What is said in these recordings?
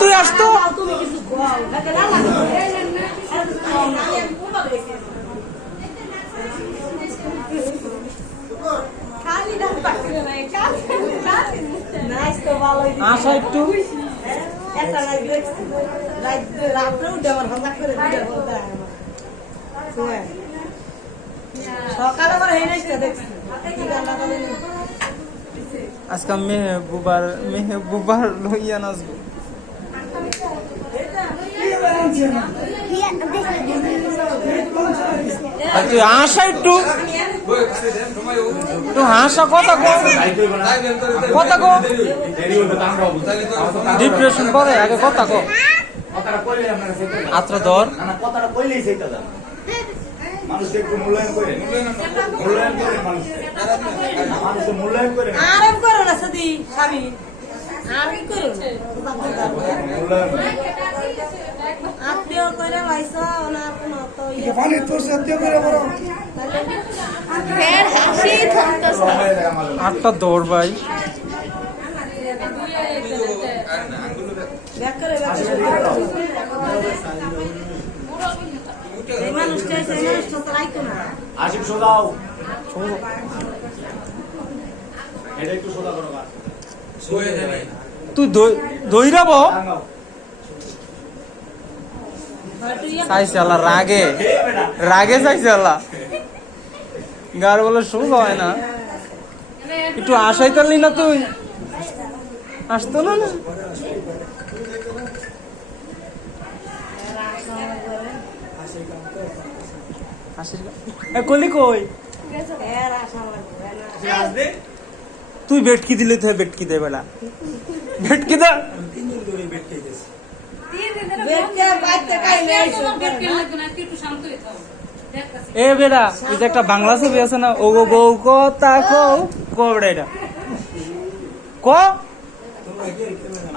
তুই আসতো আসা একটু সকালে আবার দেখছি আজকে মেহবুবার লইয়া নাচবো। তুই হাসা একটু হাসা কথা কো ডিপ্রেশন করে আগে কথা কো আত্র ধর মানুষ একটু মূল্যায়ন করে মূল্যায়ন করে আরাম করো না সদি স্বামী আর কি করো আত্মীয় করে লাইছ ওনার কোন তো পানি তো সত্য করে বড় ফের হাসি থামতেছে আটটা দৌড় ভাই ব্যাক করে এই মানুষটা তো রাইতো না আশিক সোদাও এটা একটু সোদা করো বা তুই দইরাব চাইছে আল্লাহ রাগে চাইছে আল্লাহ গার বলে শোক হয় না একটু আশাই তালি না তুই আসতো না কলি কই তুই বেটকি দিলে তো বেটকি দে বেলা বেটকি দে এ বেড়া ওই যে একটা বাংলা ছবি আছে না ও গো বউ কথা কও কো বেড়া এটা ক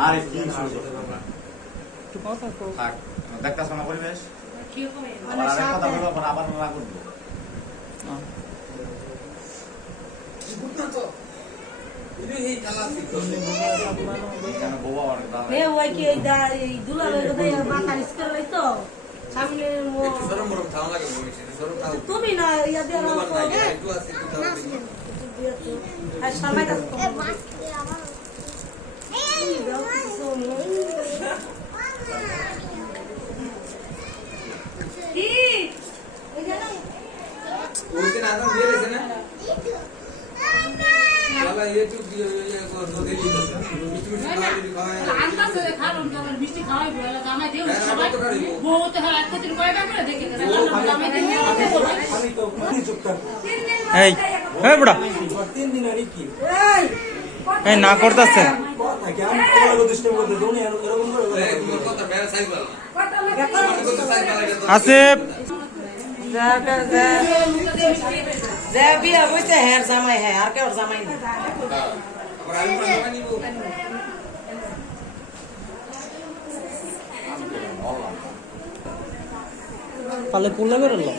আরে কি কথা কও থাক দেখতাছ না পরিবেশ কি মানে কথা বলবো আবার না করব তো ইনি এই খেলা শিখতো কেন বাবা অনেক দাম এ ওই কি এই দুলালের কথা মাথা রিস্কার লাইতো সামনে একটু সরম মরম থাও লাগে বলছি সরম থাও তুমি না ইয়া দিয়ে রাখো একটু আছে একটু থাও আর সময় দাও কি ওই দিন আদম দিয়ে রেছে না শালা ये चुप दियो ये को नदी दी मिষ্টি খাওয়াই আনতাছে খালুন তোমার মিষ্টি খাওয়াই বলে জামাই দেও সবাই বহুত হয় এক দিন কয়টা করে দেখে জামাই দেও আমি তো কি চুপ থাক এই এই বড়া 3 দিন আরে কি এই না করতেছে কথা কি আমি কোলা দৃষ্টি করতে দোনি এরকম করে এই তোমার কথা বেড়া সাইজ বল কথা সাইজ বল আসিফ যা বিয়া হইছে হের জামাই হে আর কেউ জামাই না আবার আমি জামাই নিব পালে পুল্লা করে লো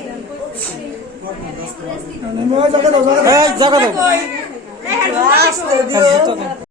জায়গা দাও এই জায়গা দাও আস্তে দিও